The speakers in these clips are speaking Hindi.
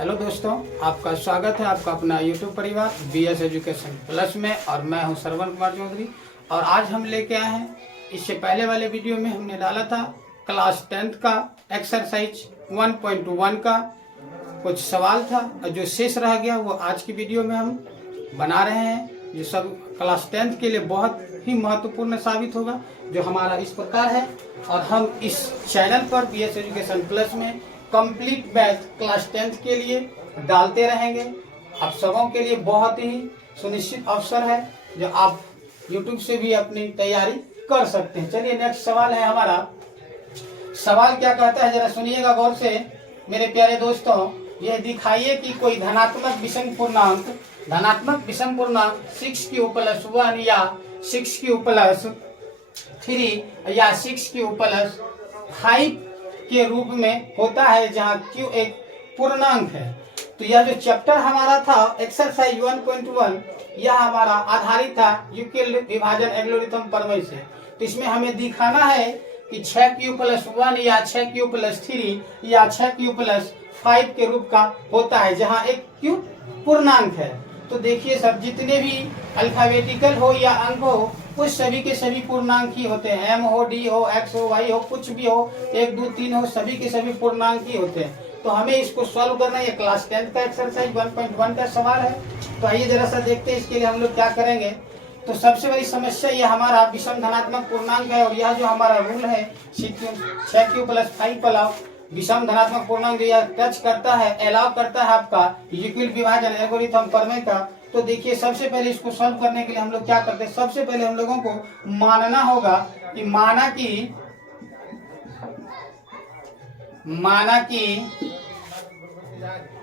हेलो दोस्तों, आपका स्वागत है आपका अपना यूट्यूब परिवार BS एजुकेशन प्लस में। और मैं हूं श्रवण कुमार चौधरी। और आज हम लेके आए हैं, इससे पहले वाले वीडियो में हमने डाला था क्लास 10th का एक्सरसाइज 1.1 का कुछ सवाल था, और जो शेष रह गया वो आज की वीडियो में हम बना रहे हैं, जो सब क्लास 10th के लिए बहुत ही महत्वपूर्ण साबित होगा। जो हमारा इस प्रकार है, और हम इस चैनल पर BS एजुकेशन प्लस में कंप्लीट मैथ क्लास 10th के लिए डालते रहेंगे। आप सबों के लिए बहुत ही सुनिश्चित अवसर है, जो आप YouTube से भी अपनी तैयारी कर सकते हैं। चलिए नेक्स्ट सवाल है हमारा। सवाल क्या कहता है, जरा सुनिएगा गौर से मेरे प्यारे दोस्तों। यह दिखाइए कि कोई धनात्मक विषम पूर्णांक 6q+1 या 6q+3 या 6q+5 के रूप में होता है, जहां q एक पूर्णांक है। तो यह जो चैप्टर हमारा था एक्सरसाइज 1.1, यह हमारा आधारित था यूक्लिड विभाजन एल्गोरिथम प्रमेय से। तो इसमें हमें दिखाना है कि 6q+1 या 6q+3 या 6q+5 के रूप का होता है, जहां एक q पूर्णांक है। तो देखिए सर, जितने भी अल्फाबेटिकल हो या अंक हो, उस सभी के सभी पूर्णांक ही होते हैं। m हो, d हो, x हो, y हो, कुछ भी हो, 1 2 3 हो, सभी के सभी पूर्णांक ही होते हैं। तो हमें इसको सॉल्व करना है। ये क्लास 10th का एक्सरसाइज 1.1 का सवाल है। तो आइए जरा सा देखते हैं इसके लिए हम लोग क्या करेंगे। तो सबसे बड़ी समस्या ये हमारा विषम धनात्मक पूर्णांक है, और यह जो हमारा रूल है 6q+5 वाला विषम धनात्मक पूर्णांक यह टच करता है, अलाउ करता है आपका यूक्लिड विभाजन एल्गोरिथम प्रमेय का। तो देखिए सबसे पहले इसको सॉल्व करने के लिए हम लोग क्या करते हैं, सबसे पहले हम लोगों को मानना होगा कि माना कि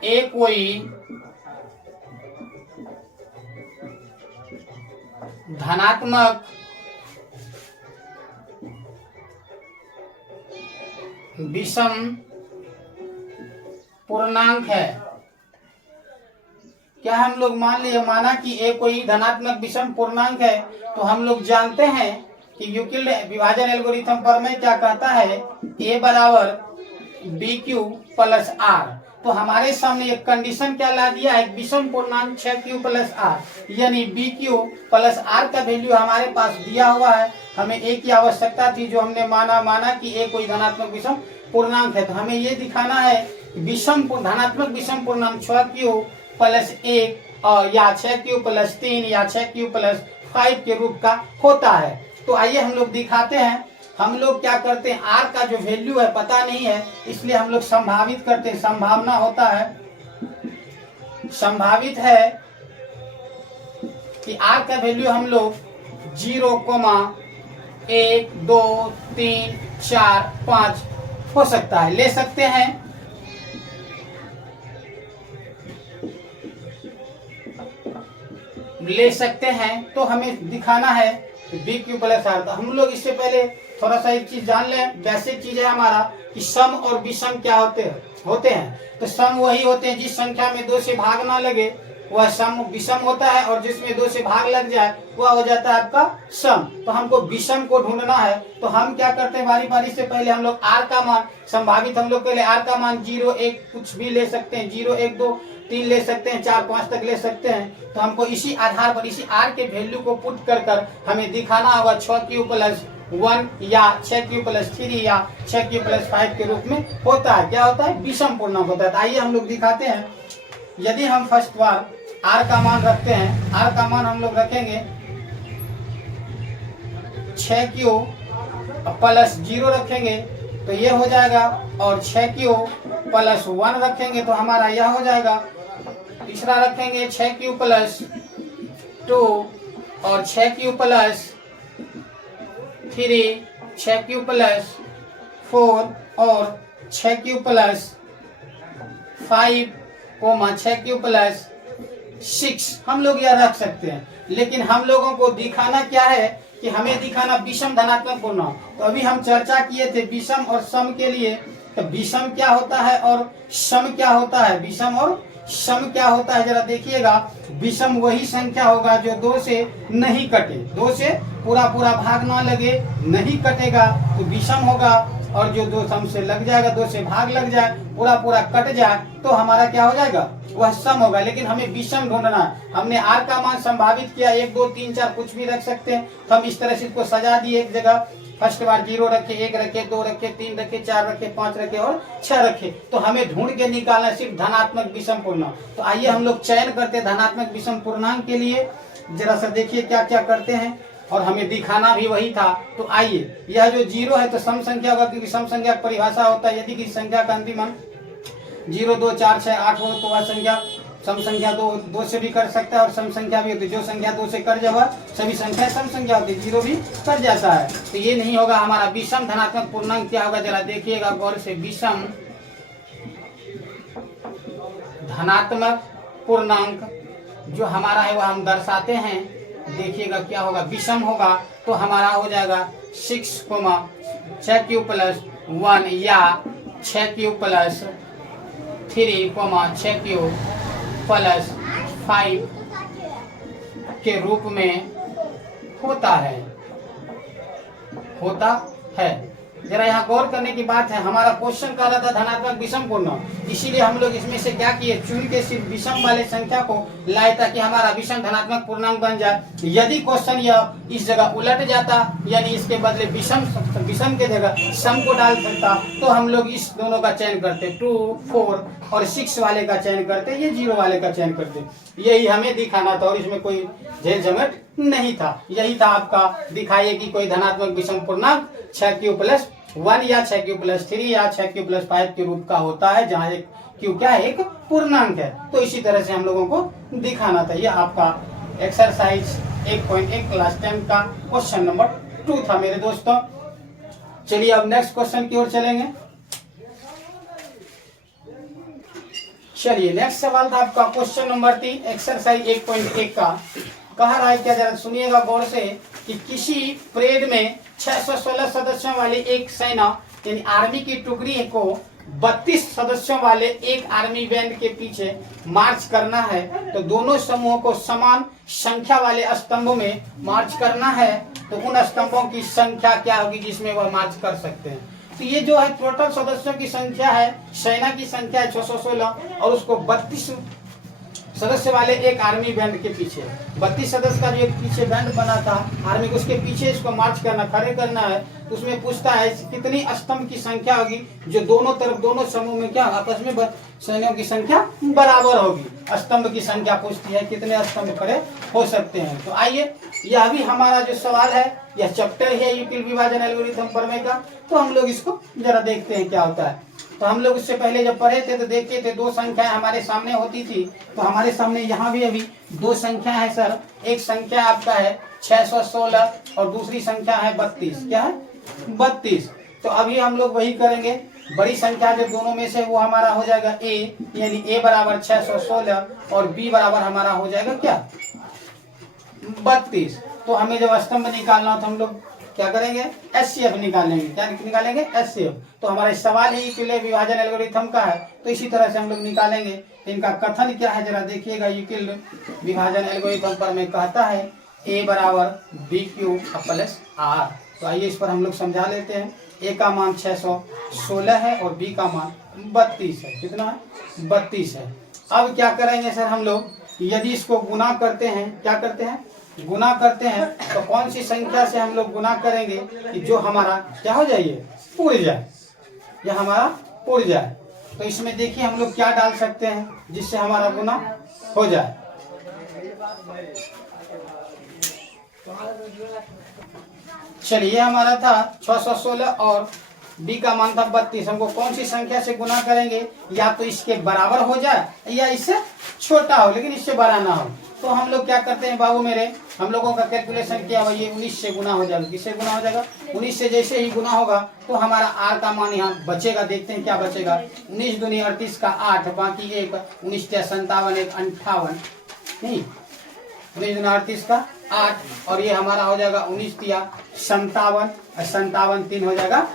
एक कोई धनात्मक विषम पूर्णांक है। क्या हम लोग मान लिए, माना कि ए कोई धनात्मक विषम पूर्णांक है। तो हम लोग जानते हैं कि यूक्लिड विभाजन एल्गोरिथम प्रमेय क्या कहता है, a बराबर BQ+R। तो हमारे सामने एक कंडीशन क्या ला दिया है, विषम पूर्णांक 6q+R, यानी BQ+R का वैल्यू हमारे पास दिया हुआ है। हमें a की आवश्यकता थी, जो हमने माना कि a कोई धनात्मक विषम पूर्णांक है। तो हमें ये दिखाना है धनात्मक विषम पूर्णांक 6q+1 और या 6q+3 या 6q+5 के रूप का होता है। तो आइए हम लोग दिखाते हैं। हम लोग क्या करते हैं, r का जो वैल्यू है पता नहीं है, इसलिए हम लोग संभावित करते हैं। संभावना होता है, संभावित है कि r का वैल्यू हम लोग 0, 1 2 3 4 5 हो सकता है, ले सकते हैं। तो हमें दिखाना है BQ+R। तो हम लोग इससे पहले थोड़ा सा एक चीज जान लें। बेसिक चीज है हमारा कि सम और विषम क्या होते हैं। तो सम वही होते हैं जिस संख्या में 2 से भाग ना लगे, वह सम विषम होता है, और जिसमें 2 से भाग लग जाए वह हो जाता है आपका सम। तो हमको विषम को ढूंढना है। तो हम क्या करते हैं, बारी बारी से पहले हम लोग r का मान संभावित, हम लोग पहले r का मान 0 1 कुछ भी ले सकते हैं, 0 1 2 3 ले सकते हैं, 4 5 तक ले सकते हैं। तो हमको इसी आधार पर इसी r के वैल्यू को पुट कर हमें दिखाना होगा 6q+1 या 6q+3 या 6q+5 के रूप में होता है। क्या होता है, विषम पूर्णांक होता है। तो आइए हम लोग दिखाते हैं। यदि हम फर्स्ट बार r का मान रखते हैं, r का मान हम लोग रखेंगे 6q+0 रखेंगे तो ये हो जाएगा, और 6q+1 रखेंगे तो हमारा यह हो जाएगा। तीसरा रखेंगे 6q+2 और 6q+3, 6q+4 और 6q+5, 6q+6 हम लोग यह रख सकते हैं। लेकिन हम लोगों को दिखाना क्या है कि हमें दिखाना विषम धनात्मक पूर्णांक। तो अभी हम चर्चा किए थे विषम और सम के लिए। तो विषम क्या होता है और सम क्या होता है, विषम और सम क्या होता है जरा देखिएगा। विषम वही संख्या होगा जो 2 से नहीं कटे, 2 से पूरा भाग ना लगे, नहीं कटेगा तो विषम होगा। और जो 2 सम से लग जाएगा, 2 से भाग लग जाए, पूरा पूरा कट जाए, तो हमारा क्या हो जाएगा, वह सम होगा। लेकिन हमें विषम ढूंढना है। हमने आर का मान संभावित किया, 1 2 3 4 कुछ भी रख सकते हैं। तो हम इस तरह से इसको सजा दिए एक जगह। फर्स्ट बार 0 रखे, 1 रखे, 2 रखे, 3 रखे, 4 रखे, 5 रखे और 6 रखे। तो हमें ढूंढ के निकालना सिर्फ धनात्मक विषम पूर्णांक। तो आइए हम लोग चयन करते हैं धनात्मक विषम पूर्णांक के लिए। जरा सा देखिए क्या क्या करते हैं, और हमें दिखाना भी वही था। तो आइए, यह जो 0 है तो सम संख्या होगा, क्योंकि सम संख्या की परिभाषा होता है यदि किसी संख्या का अंतिम अंक 0 2 4 6 8 हो तो वह संख्या सम संख्या 2 से भी कर सकता है, और सम संख्या भी होती है। जो संख्या 2 से कर जाए सभी संख्या सम संख्या होती है, 0 भी कर जाता है। तो ये नहीं होगा हमारा विषम धनात्मक पूर्णांक। क्या होगा जरा देखिएगा गौर से, विषम धनात्मक पूर्णांक जो हमारा है वह हम दर्शाते हैं। देखिएगा क्या होगा, विषम होगा तो हमारा हो जाएगा 6, 6 क्यू प्लस 1 या 6 क्यू प्लस 3, 6 क्यू प्लस 5 के रूप में होता है। जरा यहाँ गौर करने की बात है, हमारा क्वेश्चन कर रहा था धनात्मक विषम पूर्णांक, इसीलिए हम लोग इसमें से क्या किए, चुन के सिर्फ विषम वाले संख्या को लाए ताकि हमारा विषम धनात्मक पूर्णांक बन जाए। यदि क्वेश्चन यह इस जगह उलट जाता, यानी इसके बदले विषम के जगह सम को डाल सकता, तो हम लोग इस दोनों का चयन करते, 2 4 और 6 वाले का चयन करते, ये 0 वाले का चयन करते। यही हमें दिखाना था और इसमें कोई झेल झमट नहीं था। यही था आपका, दिखाइए कि कोई धनात्मक विषम पूर्णांक 6 क्यू प्लस 1 या 6 क्यू प्लस 3 या 6 क्यू प्लस 5 के रूप का होता है, जहाँ एक क्यू क्या है, एक पूर्णांक है। तो इसी तरह से हम लोगों को दिखाना था। यह आपका एक्सरसाइज 1.1 क्लास 10 का क्वेश्चन नंबर 2 था मेरे दोस्तों। चलिए अब नेक्स्ट क्वेश्चन की ओर चलेंगे। चलिए नेक्स्ट सवाल था आपका क्वेश्चन नंबर 3 एक्सरसाइज 1.1 का। कह रहा है क्या, जरा सुनिएगा गौर से, कि किसी परेड में 616 सदस्यों वाले एक सेना यानी आर्मी की टुकड़ी को 32 सदस्यों वाले एक आर्मी बैंड के पीछे मार्च करना है। तो दोनों समूहों को समान संख्या वाले स्तंभों में मार्च करना है। तो उन स्तंभों की संख्या क्या होगी जिसमें वह मार्च कर सकते हैं। तो ये जो है टोटल सदस्यों की संख्या है, सेना की संख्या है 616 और उसको 32 सदस्य वाले एक आर्मी बैंड के पीछे 32 सदस्य का जो एक पीछे बैंड बना था आर्मी को, उसके पीछे इसको मार्च करना, खड़े करना है। उसमें पूछता है कितनी स्तंभ की संख्या होगी जो दोनों तरफ, दोनों समूह में क्या आपस में सैनिकों की संख्या बराबर होगी। स्तंभ की संख्या पूछती है, कितने स्तंभ खड़े हो सकते हैं। तो आइए, यह भी हमारा जो सवाल है, यह चैप्टर है यूक्लिड विभाजन एल्गोरिथम प्रमेय का। तो हम लोग इसको जरा देखते हैं क्या होता है। तो हम लोग इससे पहले जब पढ़े थे तो देखते थे 2 संख्याएं हमारे सामने होती थी। तो हमारे सामने यहाँ भी अभी 2 संख्या है सर। एक संख्या आपका है 616 और दूसरी संख्या है 32। क्या है? 32। तो अभी हम लोग वही करेंगे, बड़ी संख्या जो दोनों में से वो हमारा हो जाएगा a, यानी a बराबर 616 और b बराबर हमारा हो जाएगा क्या, 32। तो हमें जब स्तंभ निकालना हो तो हम लोग क्या करेंगे, एचसीएफ निकालेंगे। क्या निकालेंगे? एचसीएफ। तो हमारे सवाल ही यूक्लिड विभाजन एल्गोरिथम का है, तो इसी तरह से हम लोग निकालेंगे। तो इनका कथन क्या है जरा देखिएगा। यूक्लिड विभाजन एल्गोरिथम पर में कहता है a बराबर b क्यूब प्लस r। तो आइए इस पर हम लोग समझा लेते हैं। a का मान 616 है और b का मान 32 है। कितना है? 32 है। अब क्या करेंगे सर हम लोग, यदि इसको गुना करते हैं, क्या करते हैं, गुना करते हैं, तो कौन सी संख्या से हम लोग गुना करेंगे कि जो हमारा क्या हो जाए, पूर जाए, या हमारा पूर जाए। तो इसमें देखिए हम लोग क्या डाल सकते हैं जिससे हमारा गुना हो जाए। चलिए हमारा था 616 और b का मान था 32। हमको कौन सी संख्या से गुना करेंगे, या तो इसके बराबर हो जाए या इससे छोटा हो लेकिन इससे बड़ा ना हो। तो हम लोग क्या करते हैं बाबू मेरे, हम लोगों का कैलकुलेशन क्या हुआ, ये 19 से गुना हो जाएगा। किससे गुना हो जाएगा? 19 से जैसे ही गुना होगा तो हमारा r का मान यहाँ बचेगा। देखते हैं क्या बचेगा। 19 दूनी 38 का 8, बाकी 1, 19 क्या 57, 1 58, नहीं 19 दूनी 38 का 8 और ये हमारा हो जाएगा 19 तिया 57, 57 3 हो जाएगा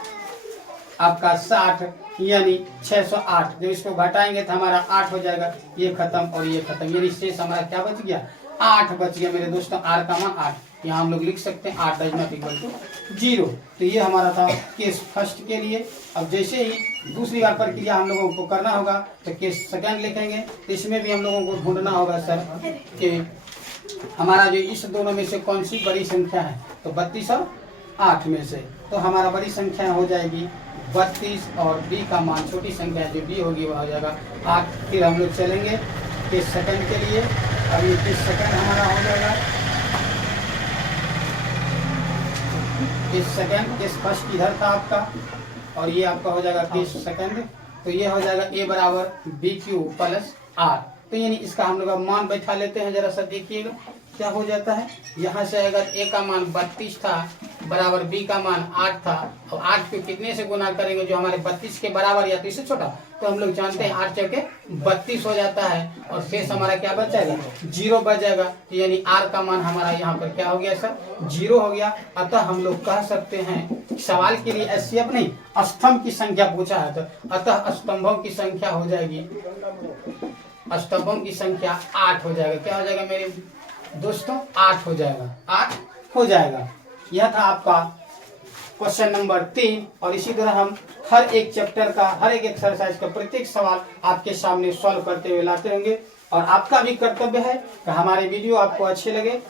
आपका 60, यानी 608। जब इसको घटाएंगे तो हमारा 8 हो जाएगा। ये खत्म और ये खत्म, यानी शेष हमारा क्या बच गया, 8 बच गया मेरे दोस्तों। r का मान 8। यहाँ हम लोग लिख सकते हैं 8 डज नॉट इक्वल टू 0। तो ये हमारा था केस फर्स्ट के लिए। अब जैसे ही दूसरी बार प्रक्रिया हम लोगों को करना होगा तो केस सेकंड लिखेंगे। तो इसमें भी हम लोगों को ढूंढना होगा सर कि हमारा जो इस दोनों में से कौन सी बड़ी संख्या है। तो 32 और 8 में से तो हमारा बड़ी संख्या हो जाएगी 32 और b का मान छोटी संख्या जो b होगी वह हो जाएगा 8। फिर हम लोग चलेंगे केस सेकंड के लिए। अब ये केस सेकंड हमारा हो जाएगा केस सेकंड। केस फर्स्ट इधर था आपका और ये आपका हो जाएगा केस सेकंड। तो ये हो जाएगा a बराबर बी क्यू प्लस r। तो यानी इसका हम लोग मान बैठा लेते हैं। जरा सा देखिएगा क्या हो जाता है। यहाँ से अगर a का मान 32 था बराबर b का मान 8 था और 8 को कितने से गुना करेंगे जो हमारे 32 के बराबर या तो इससे छोटा। तो हम लोग जानते हैं 8 चौके 32 हो जाता है और शेष हमारा क्या बच जाएगा 0 बच जाएगा। तो यानी r का मान हमारा यहाँ पर क्या हो गया सर 0 हो गया। अतः हम लोग कह सकते हैं सवाल के लिए एचसीएफ नहीं स्तंभ की संख्या पूछा है। तो अतः स्तंभों की संख्या हो जाएगी स्तंभों की संख्या 8 हो जाएगा। क्या हो जाएगा मेरे दोस्तों 8 हो जाएगा 8 हो जाएगा। यह था आपका क्वेश्चन नंबर 3। और इसी तरह हम हर एक चैप्टर का हर एक एक्सरसाइज का प्रत्येक सवाल आपके सामने सॉल्व करते हुए लाते होंगे। और आपका भी कर्तव्य है कि हमारे वीडियो आपको अच्छे लगे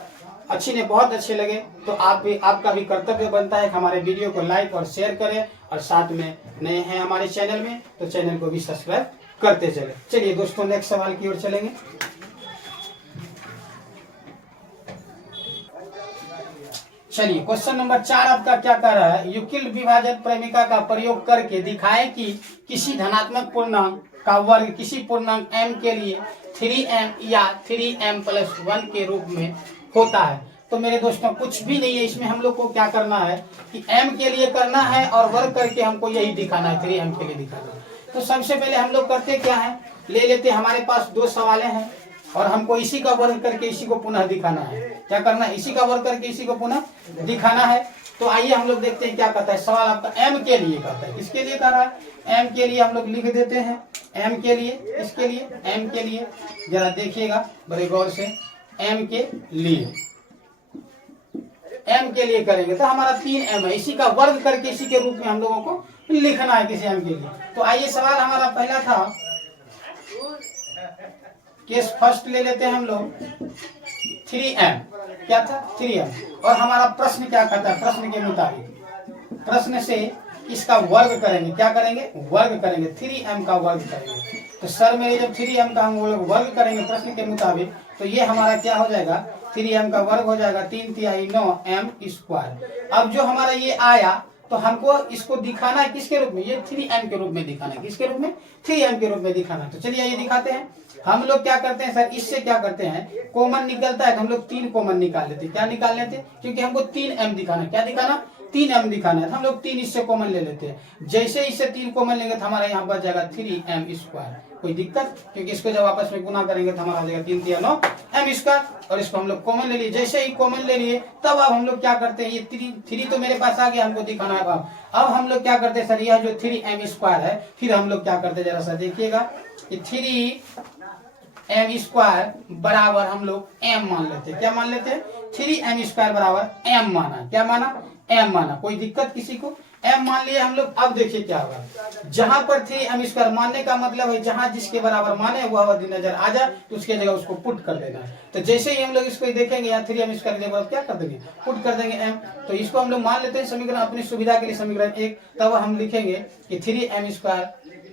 बहुत अच्छे लगे तो आपका भी कर्तव्य बनता है कि हमारे वीडियो को लाइक और शेयर करें और साथ में नए हैं हमारे चैनल में तो चैनल को भी सब्सक्राइब करते चले। चलिए दोस्तों नेक्स्ट सवाल की ओर चलेंगे। चलिए क्वेश्चन नंबर 4 आपका क्या कर रहा है। यूक्लिड विभाजक प्रेमिका का प्रयोग करके दिखाएं कि किसी धनात्मक पूर्णांक का वर्ग किसी पूर्णांक m के लिए 3m या 3m+1 के रूप में होता है। तो मेरे दोस्तों कुछ भी नहीं है इसमें। हम लोग को क्या करना है कि m के लिए करना है और वर्ग करके हमको यही दिखाना है 3m के लिए दिखाना है। तो सबसे पहले हम लोग करते क्या है ले लेते हमारे पास 2 सवालें हैं और हमको इसी का वर्ग करके इसी को पुनः दिखाना है। क्या करना है इसी का वर्ग करके इसी को पुनः दिखाना है। तो आइए हम लोग देखते हैं क्या कहता है। सवाल आपका m के लिए कहता है। किसके लिए कह रहा है m के लिए। हम लोग लिख देते हैं m के लिए इसके लिए m के लिए जरा देखिएगा बड़े गौर से m के लिए करेंगे तो हमारा 3m है। इसी का वर्ग करके इसी के रूप में हम लोगों को लिखना है किसी m के लिए। तो आइए सवाल हमारा पहला था केस फर्स्ट ले लेते हैं हम लोग 3m। क्या था 3m। और हमारा प्रश्न क्या कहता है प्रश्न के मुताबिक प्रश्न से इसका वर्ग करेंगे। क्या करेंगे वर्ग करेंगे 3m का वर्ग करेंगे। तो सर मेरे जब 3m का हम लोग वर्ग करेंगे प्रश्न के मुताबिक तो ये हमारा क्या हो जाएगा 3m का वर्ग हो जाएगा 3 तिहाई 9m²। अब जो हमारा ये आया तो हमको इसको दिखाना है किसके रूप में ये 3m के रूप में दिखाना है। किसके रूप में 3m के रूप में दिखाना। तो चलिए ये दिखाते हैं। हम लोग क्या करते हैं सर इससे क्या करते हैं कॉमन निकलता है तो हम लोग 3 कॉमन निकाल लेते हैं। क्या निकाल लेते हैं क्योंकि हमको 3m दिखाना। क्या दिखाना 3m दिखाना है। तो हम लोग 3 इससे कॉमन ले लेते हैं। जैसे इससे 3 कॉमन लेंगे तो हमारा यहाँ बच जाएगा 3m²। कोई दिक्कत क्योंकि इसको जब आपस में गुना करेंगे तो हमारा हो जाएगा 3 तिया 9m² और इसको हम लोग कॉमन ले लिए। जैसे ही कॉमन ले लिए तब अब हम लोग क्या करते हैं ये 3 तो मेरे पास आ गया हमको दिखाना है। अब हम लोग क्या करते हैं सर यह जो 3m² है फिर हम लोग क्या करते हैं जरा सा देखिएगा कि 3m² बराबर हम लोग m मान लेते हैं। क्या मान लेते हैं 3m² बराबर m माना। क्या माना m माना। कोई दिक्कत किसी को m मान लिए हम लोग। अब देखिए क्या होगा जहां पर 3m² मानने का मतलब है जहां जिसके बराबर माने वह नजर आ जाए तो उसके जगह उसको पुट कर देना है। तो जैसे ही हम लोग इसको देखेंगे यहाँ 3m² के जगह क्या कर देंगे पुट कर देंगे m। तो इसको हम लोग मान लेते हैं समीकरण अपनी सुविधा के लिए समीकरण 1। तब हम लिखेंगे कि 3m²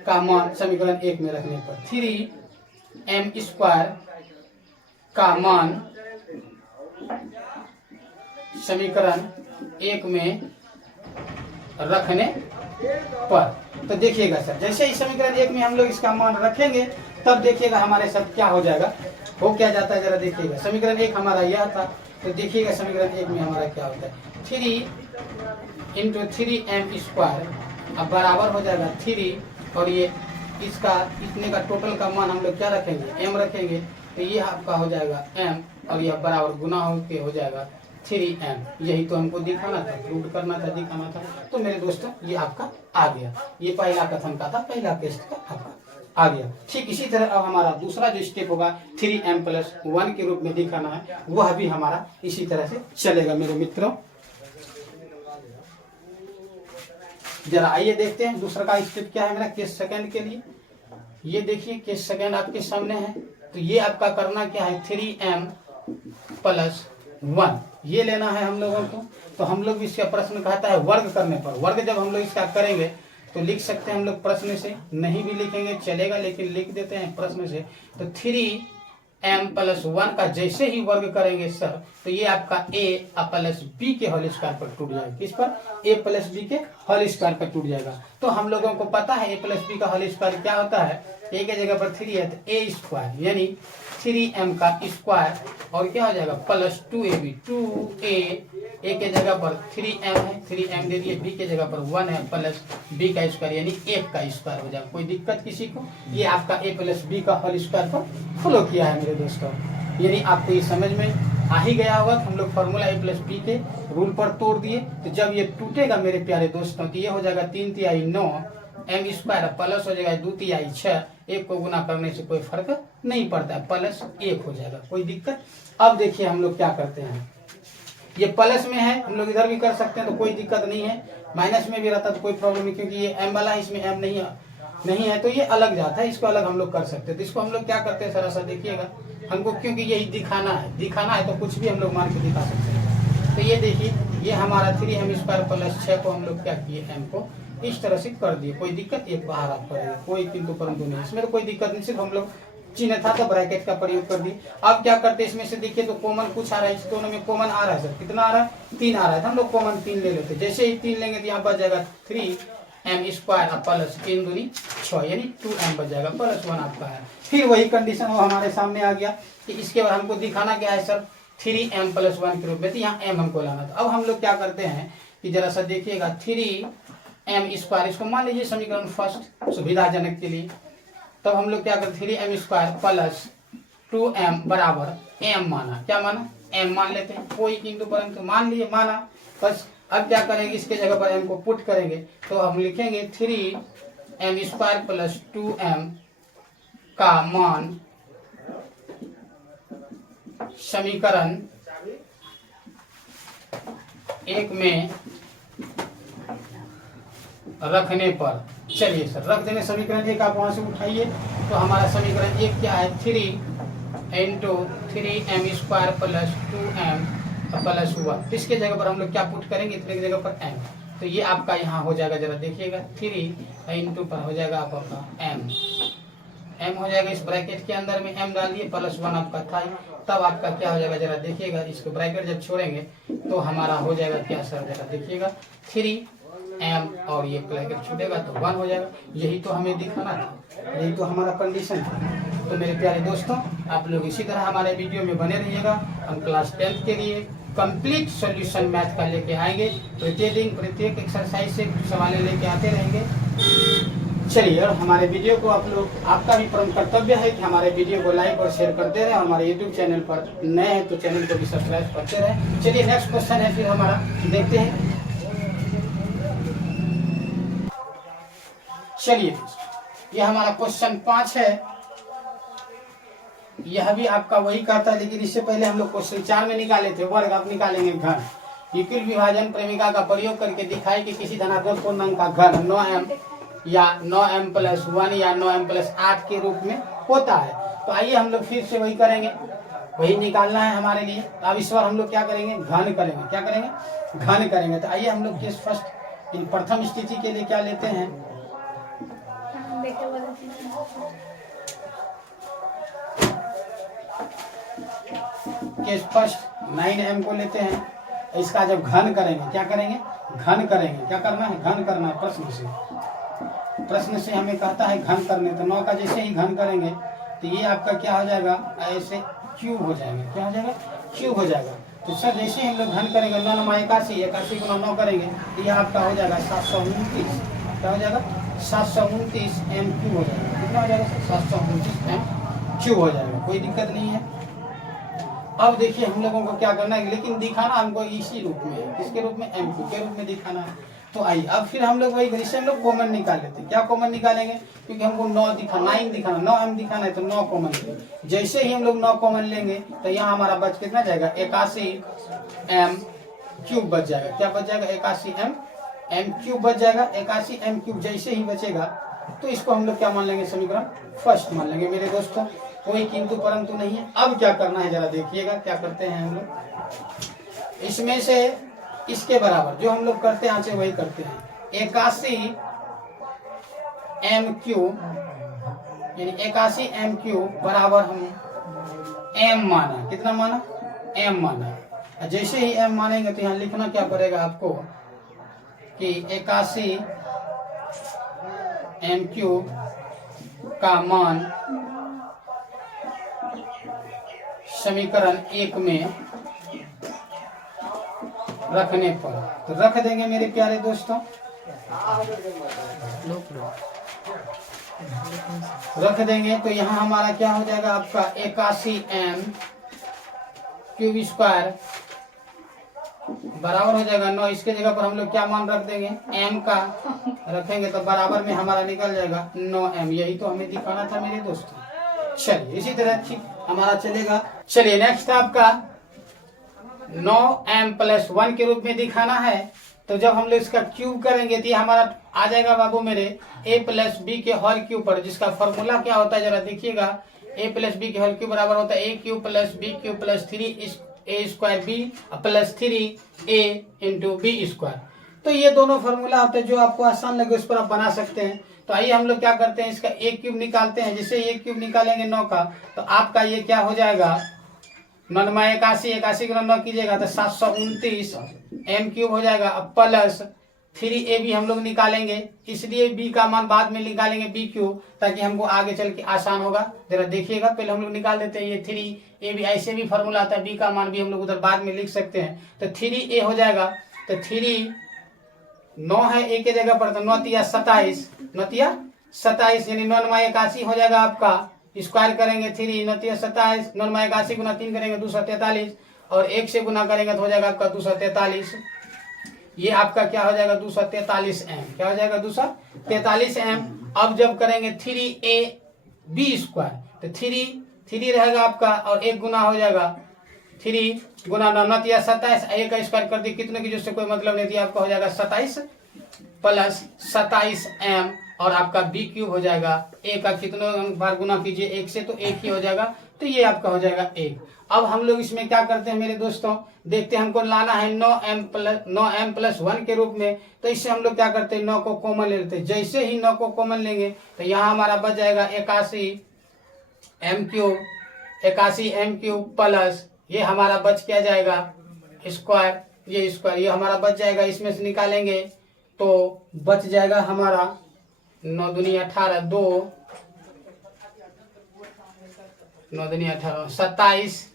का मान समीकरण 1 में रखने पर 3m² का मान समीकरण 1 में रखने पर। तो देखिएगा सर जैसे ही समीकरण 1 में हम लोग इसका मान रखेंगे तब देखिएगा हमारे साथ क्या हो जाएगा हो क्या जाता है जरा देखिएगा। समीकरण 1 हमारा यह था तो देखिएगा समीकरण 1 में हमारा क्या होता है 3 × 3m² अब बराबर हो जाएगा 3 और ये इसका इतने का टोटल का मान हम लोग क्या रखेंगे m रखेंगे। तो ये आपका हो जाएगा m और यह बराबर गुना होके हो जाएगा 3m। यही तो हमको दिखाना था प्रूव करना था दिखाना था। तो मेरे दोस्तों ये आपका आ गया। ये पहला कथन का था पहला टेस्ट का आपका। आ गया। ठीक इसी तरह अब हमारा दूसरा जो स्टेप होगा 3m+1 के रूप में दिखाना है, वह भी हमारा इसी तरह से चलेगा मेरे मित्रों। जरा आइए देखते हैं दूसरा का स्टेप क्या है मेरा केस सेकंड के लिए। ये देखिए केस सेकंड आपके सामने है। तो ये आपका करना क्या है 3m+1 ये लेना है हम लोगों को। तो हम लोग इसका प्रश्न कहता है वर्ग करने पर, वर्ग जब हम लोग इसका करेंगे तो लिख सकते हैं हम लोग प्रश्न से, नहीं भी लिखेंगे चलेगा लेकिन लिख देते हैं प्रश्न से। तो 3m+1 का जैसे ही वर्ग करेंगे सर तो ये आपका a+b के होल स्क्वायर पर टूट जाएगा। किस पर? a+b के होल स्क्वायर पर टूट जाएगा। तो हम लोगों को पता है a+b का होल स्क्वायर क्या होता है, a के जगह पर 3 है तो a² यानी 3m का स्क्वायर और क्या हो जाएगा +2ab, 2a के जगह पर 3m है, 3m दे दिए, b के जगह पर 1 है प्लस b का स्क्वायर यानी 1 का स्क्वायर हो जाएगा। कोई दिक्कत किसी को? ये आपका a+b का होल स्क्वायर पर फॉलो किया है मेरे दोस्तों। यानी आपको ये समझ में आ ही गया होगा कि हम लोग फॉर्मूला a+b के रूल पर तोड़ दिए। तो जब ये टूटेगा मेरे प्यारे दोस्तों तो ये हो जाएगा 3 तिहाई 9 m स्क्वायर प्लस हो जाएगा 2 तिहाई 6, 1 को गुना करने से कोई फर्क नहीं पड़ता है, +1 हो जाएगा। कोई दिक्कत? अब देखिए हम लोग क्या करते हैं, ये प्लस में है हम लोग इधर भी कर सकते हैं तो कोई दिक्कत नहीं है, माइनस में भी रहता तो कोई प्रॉब्लम नहीं, क्योंकि ये m वाला है इसमें m नहीं है तो ये अलग जाता है, इसको अलग हम लोग कर सकते हैं। तो इसको हम लोग क्या करते हैं सर, देखिएगा हमको क्योंकि यही दिखाना है तो कुछ भी हम लोग मान के दिखा सकते हैं। तो ये देखिए ये हमारा 3m² + 6 को हम लोग क्या किए m को इस तरह से कर दिए। कोई दिक्कत? एक बाहर आप करेंगे कोई किंतु परंतु नहीं, इसमें तो कोई दिक्कत नहीं, सिर्फ हम लोग चिन्ह था तो ब्रैकेट का प्रयोग कर दिए। अब क्या करते हैं इसमें से देखिए तो कॉमन कुछ आ रहा है, इस दोनों में कॉमन आ रहा है सर, कितना आ रहा है 3 आ रहा है, तो हम लोग कॉमन 3 ले लेते हैं। जैसे ही 3 लेंगे तो यहाँ बच जाएगा 3m² प्लस 3 दूनी 6 यानी 2m बच जाएगा, +1 आपका है। फिर वही कंडीशन वो हमारे सामने आ गया कि इसके बाद हमको दिखाना क्या है सर 3m+1 के रूप में, तो यहाँ m हमको लाना था। अब हम लोग क्या करते हैं कि जरा सा देखिएगा 3m², इसको मान लीजिए समीकरण फर्स्ट सुविधाजनक के लिए। तब हम लोग क्या करते 3m² प्लस 2m बराबर m माना, क्या माना m मान लेते हैं, कोई किंतु परंतु मान लिए माना बस। अब क्या करेंगे इसके जगह पर m को पुट करेंगे तो हम लिखेंगे 3m² प्लस 2m का मान समीकरण 1 में रखने पर, चलिए सर रख देंगे समीकरण 1, आप वहां से उठाइए तो हमारा समीकरण 1 क्या है 3 × 3m² प्लस 2m प्लस 1। इसके जगह पर हम लोग क्या पुट करेंगे, इतने की जगह पर m, तो ये आपका यहाँ हो जाएगा, जरा देखिएगा 3 पर हो जाएगा आपका m हो जाएगा, इस ब्रैकेट के अंदर में m डाल दिए +1 आपका था, तब आपका क्या हो जाएगा जरा देखिएगा, इसको ब्रैकेट जब छोड़ेंगे तो हमारा हो जाएगा क्या सर, जरा देखिएगा 3m और ये ब्रैकेट छूटेगा तो 1 हो जाएगा। यही तो हमें दिखाना था, यही तो हमारा कंडीशन था। तो मेरे प्यारे दोस्तों आप लोग इसी तरह हमारे वीडियो में बने रहिएगा। हम क्लास 10th के लिए कंप्लीट सॉल्यूशन मैथ का लेके आएंगे, प्रत्येक दिन प्रत्येक एक्सरसाइज से सवाल लेके आते रहेंगे। चलिए और हमारे वीडियो को आप लोग, आपका भी परम कर्तव्य है कि हमारे वीडियो को लाइक और शेयर करते रहें, और हमारे यूट्यूब चैनल पर नए हैं तो चैनल को भी सब्सक्राइब करते रहें। चलिए नेक्स्ट क्वेश्चन है फिर हमारा, देखते हैं। चलिए ये हमारा क्वेश्चन 5 है, यह भी आपका वही कहता है, लेकिन इससे पहले हम लोग क्वेश्चन 4 में निकाले थे वर्ग, आप निकालेंगे घन। युक्ल विभाजन प्रेमिका का प्रयोग करके दिखाए कि किसी धनात्मक पूर्णांक का घन 9m या 9m+1 या 9m+8 के रूप में होता है। तो आइए हम लोग फिर से वही करेंगे, वही निकालना है हमारे लिए। अब इस बार हम लोग क्या करेंगे, घन करेंगे। क्या करेंगे, घन करेंगे। तो आइए हम लोग केस फर्स्ट इन प्रथम स्थिति के लिए क्या लेते हैं, केस फर्स्ट 9m को लेते हैं। इसका जब घन करेंगे, क्या करेंगे, घन करेंगे। क्या करना है, घन करना है। प्रश्न से हमें कहता है घन करने, तो 9 का जैसे ही घन करेंगे तो ये आपका क्या हो जाएगा, ऐसे क्यूब हो जाएगा। क्या हो जाएगा, क्यूब हो जाएगा। तो सर जैसे हम लोग घन करेंगे 9 9 81, 81 गुना 9 करेंगे तो यह आपका हो जाएगा 729। क्या हो जाएगा, 729 m³ हो जाएगा। कितना हो जाएगा, 729 m³ हो जाएगा। कोई दिक्कत नहीं है। अब देखिए हम लोगों को क्या करना है, लेकिन दिखाना हमको इसी रूप में है। किसके रूप में, m³ के रूप में दिखाना है। तो आइए अब फिर हम लोग वही इसे हम लोग कॉमन निकाल लेते हैं। क्या कॉमन निकालेंगे, क्योंकि हमको 9 दिखाना 9m दिखाना है, तो 9 कॉमन लेंगे। जैसे ही हम लोग 9 कॉमन लेंगे तो यहाँ हमारा बच कितना जाएगा, 81m³ बच जाएगा। क्या बच जाएगा, 81m³ बच जाएगा। 81m³ जैसे ही बचेगा तो इसको हम लोग क्या मान लेंगे, समीकरण फर्स्ट मान लेंगे मेरे दोस्तों। कोई किंतु परंतु नहीं है। अब क्या करना है जरा देखिएगा, क्या करते हैं हम लोग, इसमें से इसके बराबर जो हम लोग करते हैं आज वही करते हैं। 81m³ यानी 81m³ बराबर हम m माना, कितना माना, m माना। जैसे ही m मानेंगे तो यहाँ लिखना क्या पड़ेगा आपको कि 81m³ का मान समीकरण 1 में रखने पर, तो रख देंगे मेरे प्यारे दोस्तों, रख देंगे तो यहाँ हमारा क्या हो जाएगा आपका 81m³ बराबर हो जाएगा 9। इसके जगह पर हम लोग क्या मान रख देंगे, m का रखेंगे तो बराबर में हमारा निकल जाएगा 9m। यही तो हमें दिखाना था मेरे दोस्तों। चलिए इसी तरह ठीक हमारा चलेगा। चलिए नेक्स्ट आपका 9m+1 के रूप में दिखाना है। तो जब हम लोग इसका क्यूब करेंगे तो ये हमारा आ जाएगा बाबू मेरे a+b के होल क्यूब पर, जिसका फॉर्मूला क्या होता है जरा देखिएगा। a+b के होल क्यूब बराबर होता है a³ + b³ + 3a² b + 3a × b²। तो ये दोनों फॉर्मूला होते हैं, जो आपको आसान लगे उस पर आप बना सकते हैं। तो आइए हम लोग क्या करते हैं, इसका a³ निकालते हैं। जैसे a³ निकालेंगे 9 का, तो आपका ये क्या हो जाएगा, 9 × 81, 81 × 9 कीजिएगा तो 729m³ हो जाएगा। अब प्लस 3a भी हम लोग निकालेंगे, इसलिए b का मान बाद में निकालेंगे b³ ताकि हमको आगे चल के आसान होगा। जरा देखिएगा, पहले हम लोग निकाल देते हैं ये 3a भी, ऐसे भी फॉर्मूला आता है, b का मान भी हम लोग उधर बाद में लिख सकते हैं। तो 3a हो जाएगा, तो 3 9 है a के जगह पर, तो 9 × 27, 9 × 27 यानी 9 × 81 हो जाएगा आपका। स्क्वायर करेंगे 3 9 × 27, 9 × 81 गुना 3 करेंगे 243, और 1 से गुना करेंगे तो हो जाएगा आपका 243। ये आपका क्या हो जाएगा 243m। क्या हो जाएगा 243m। अब जब करेंगे 3ab², तो 3 रहेगा आपका, और 1 गुना हो जाएगा 3 गुना 9 9 × 27, a का स्क्वायर कर दी, कितने की जिससे कोई मतलब नहीं दिया, आपका हो जाएगा 27 + 27m, और आपका b³ हो जाएगा। a का कितने बार गुना कीजिए 1 से, तो 1 ही हो जाएगा, तो ये आपका हो जाएगा 1। अब हम लोग इसमें क्या करते हैं मेरे दोस्तों, देखते हैं, हमको लाना है 9m+1 के रूप में। तो इससे हम लोग क्या करते हैं, 9 को कॉमन ले लेते हैं। जैसे ही 9 को कॉमन लेंगे तो यहाँ हमारा बच जाएगा 81m³ प्लस ये हमारा बच क्या जाएगा स्क्वायर, ये स्क्वायर ये हमारा बच जाएगा। इसमें से निकालेंगे तो बच जाएगा हमारा 9 दूनी 18, 2 9 दूनी 18, 27m²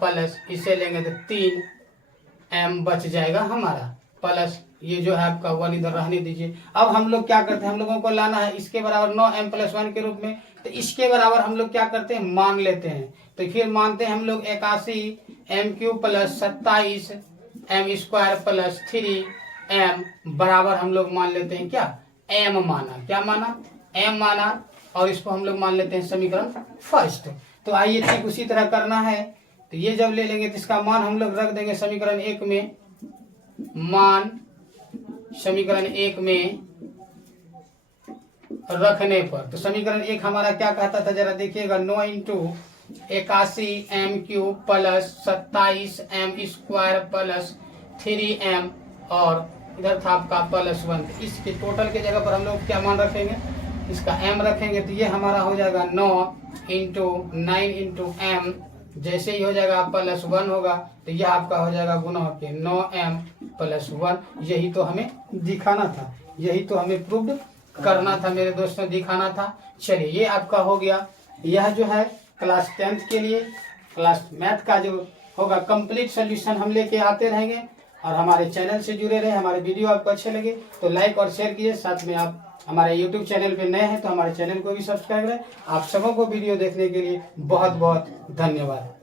प्लस इसे लेंगे तो 3m बच जाएगा हमारा, प्लस ये जो है आपका 1 इधर रहने दीजिए। अब हम लोग क्या करते हैं, हम लोगों को लाना है इसके बराबर 9m+1 के रूप में। तो इसके बराबर हम लोग क्या करते हैं, मान लेते हैं। तो फिर मानते हैं हम लोग 81m³ plus 27m² plus 3m बराबर हम लोग मान लेते हैं क्या, m माना। क्या माना, m माना, और इसको हम लोग मान लेते हैं समीकरण फर्स्ट। तो आइए ठीक उसी तरह करना है। तो ये जब ले लेंगे तो इसका मान हम लोग रख देंगे समीकरण 1 में, मान समीकरण 1 में रखने पर। तो समीकरण 1 हमारा क्या कहता था जरा देखिएगा, 9 × 81m³ plus 27m² plus 3m, और इधर था आपका +1। इसके टोटल के जगह पर हम लोग क्या मान रखेंगे, इसका m रखेंगे। तो ये हमारा हो जाएगा 9 × 9 × m, जैसे ही हो जाएगा +1 होगा तो यह आपका हो जाएगा गुना होके 9m + 1। यही तो हमें दिखाना था, यही तो हमें प्रूव करना था मेरे दोस्तों, दिखाना था। चलिए ये आपका हो गया। यह जो है क्लास 10th के लिए क्लास मैथ का जो होगा कंप्लीट सोल्यूशन हम लेके आते रहेंगे। और हमारे चैनल से जुड़े रहे। हमारे वीडियो आपको अच्छे लगे तो लाइक और शेयर कीजिए। साथ में आप हमारे YouTube चैनल पे नए हैं तो हमारे चैनल को भी सब्सक्राइब करें। आप सबों को वीडियो देखने के लिए बहुत बहुत धन्यवाद।